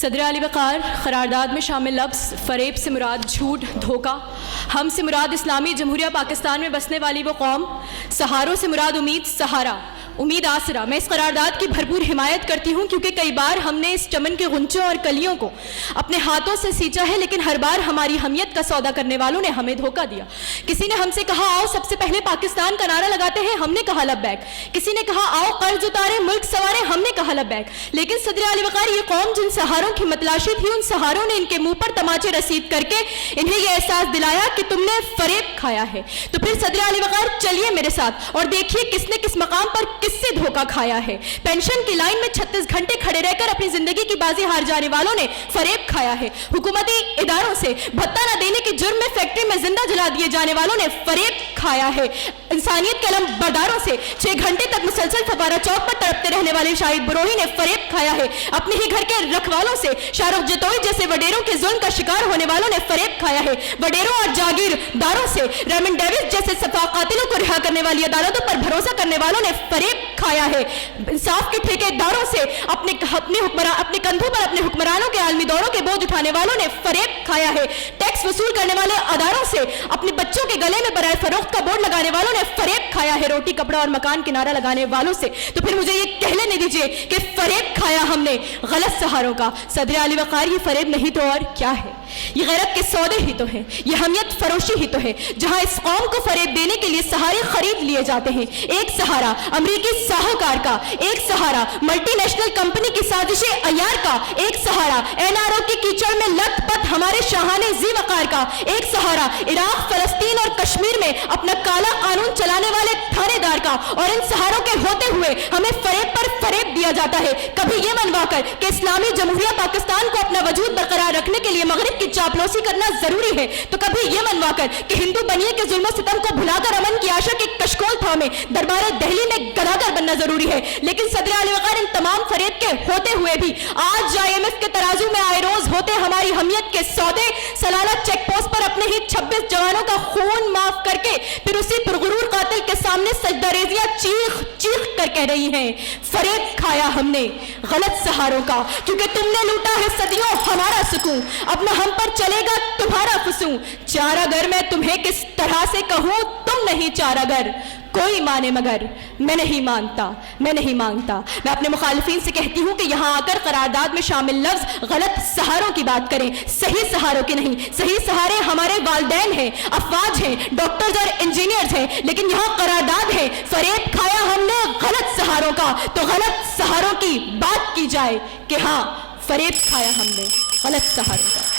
صدر علی وقار قرارداد میں شامل لفظ فریب سے مراد جھوٹ، دھوکہ، ہم سے مراد اسلامی جمہوریہ پاکستان میں بسنے والی وہ قوم، سہاروں سے مراد امید، سہارا، امید، آسرا۔ میں اس قرارداد کی بھرپور حمایت کرتی ہوں کیونکہ کئی بار ہم نے اس چمن کے غنچوں اور کلیوں کو اپنے ہاتھوں سے سینچا ہے، لیکن ہر بار ہماری حمیت کا سودا کرنے والوں نے ہمیں دھوکہ دیا۔ کسی نے ہم سے کہا آؤ سب سے پہلے پاکستان کا نعرہ لگاتے ہیں، ہم نے کہا لبیک۔ کسی نے کہا آؤ قرض اتارے ملک سنوارے، ہم نے کہا لبیک۔ لیکن صدر علی وقار، یہ قوم جن سہاروں کی متلاشی تھی، ان سہاروں نے ان کے منہ پر تماچے رسید کر کے انہیں یہ احساس دلایا کہ تم نے فریب کھایا ہے۔ تو پھر صدر علی وقار چلیے میرے ساتھ اور دیکھیے کس نے کس مقام پر کس سے دھوکہ کھایا ہے۔ پینشن کی لائن میں 36 گھنٹے کھڑے رہ کر اپنی زندگی کی بازی ہار جانے والوں نے فریب کھایا ہے۔ حکومتی اداروں سے بھتہ نہ دینے کے جرم میں فیکٹری میں زندہ جلا دیے جانے والوں نے فریب کھایا ہے۔ انسانیت کے علم برداروں سے 6 گھنٹے تک مسلسل فوارہ چوک پر تڑپتے رہنے والے شاہد بروہی نے فریب کھایا ہے۔ اپنے ہی گھر کے رکھوالوں سے شاہ رخ جتوئی جیسے وڈیروں کے ظلم کا شکار ہونے والوں نے فریب کھایا ہے۔ وڈیروں اور جاگیرداروں سے ریمنڈ ڈیوس جیسے سفاہ قاتلوں کو رہا کرنے والی عدالتوں پر بھروسہ کرنے والوں نے فریب کھایا ہے۔ انصاف کے ٹھیکیداروں سے اپنے کندھوں پر اپنے حکمرانوں کے عالمی دوروں کے بوجھ اٹھانے والوں نے فریب کھایا ہے۔ ٹیکس وصول کرنے والے اداروں سے اپنے بچوں کے گلے میں برائے فروخت کا بورڈ لگانے والوں نے فریب کھایا ہے۔ روٹی کپڑا اور مکان کے نعرہ لگانے والوں سے تو پھر مجھے یہ کہہ لینے دیجئے کہ فریب کھایا ہم نے غلط سہاروں کا۔ صدر علی وقار، یہ فریب نہیں تو اور کیا ہے؟ یہ غیرت کے سودے ہی تو ہیں، یہ حمیت فروشی ہی تو ہے، جہاں اس قوم کو فریب دینے کے لیے سہارے خرید لیے جاتے ہیں۔ ایک سہارا امریکی ساہوکار کا، ایک سہارا ملٹی نیشنل کمپنی کی سازش عیار کا، ایک سہارا NRO کی کیچڑ میں لت پت ہمارے شاہانے ذی وقار کا، ایک سہارا عراق، فلسطین اور کشمیر میں اپنا کالا قانون چلانے والے تھانے دار کا۔ اور ان سہاروں کے ہوتے ہوئے ہمیں فریب پر فریب دیا جاتا ہے، کبھی یہ منوا کر کہ اسلامی جمہوریہ پاکستان کو اپنا وجود برقرار رکھنے کے لیے مغرب کی چاپلوسی کرنا ضروری ہے، تو کبھی یہ منوا کر کہ ہندو بنیے کے ظلم و ستم کو بھلا کر امن کی آشا کے کشکول تھامے دربار دہلی میں گداگر بننا ضروری ہے۔ لیکن صدر علی وقار، ان تمام فریب کے ہوتے ہوئے بھی آج IMF کے ترازو میں آئے روز ہوتے ہماری حمیت کے سودے، سلالہ چیک پوسٹ پر اپنے ہی 26 جوانوں کا خون معاف کر کے پھر اسی پرغرور قاتل کے سامنے سجدہ ریزیاں چیخ چیخ کر کہہ رہی ہیں فریب کھایا ہم نے غلط سہاروں کا، کیونکہ تم نے لوٹا ہے صدیوں ہمارا سکون، اب نہ ہم پر چلے گا تمہارا فسوں۔ چارہ گر میں تمہیں کس طرح سے کہوں، تم نہیں چارہ گر، کوئی مانے مگر میں نہیں مانتا، میں نہیں مانگتا۔ میں اپنے مخالفین سے کہتی ہوں کہ یہاں آ کر قرارداد میں شامل لفظ غلط سہاروں کی بات کریں، صحیح سہاروں کی نہیں۔ صحیح سہارے ہمارے والدین ہیں، افواج ہیں، ڈاکٹرز اور انجینئرز ہیں، لیکن یہاں قرارداد ہے فریب کھایا ہم نے غلط سہاروں کا، تو غلط سہاروں کی بات کی جائے کہ ہاں فریب کھایا ہم نے غلط سہاروں کا۔